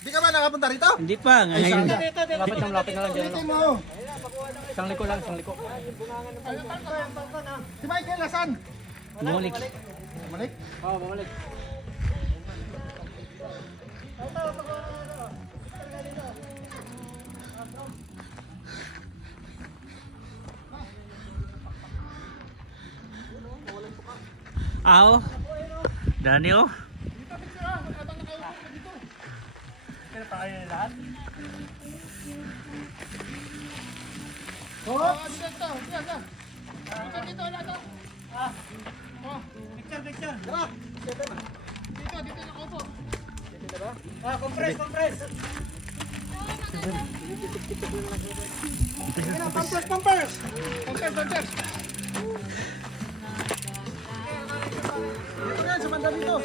Di ka ba nakapunta rito? Hindi pa, ngayon. Lapit na lang dyan. Ulitin mo. Isang liko lang, isang liko. Si Michael, asan? Bumalik. Bumalik? Oo, bumalik. Aw. Dani oh. Kaya tayo na lahat. Oh, dito. Dito na to. Picture. Tara. Dito na ako. Compress. Pampers. Dito yan, sa banda dito.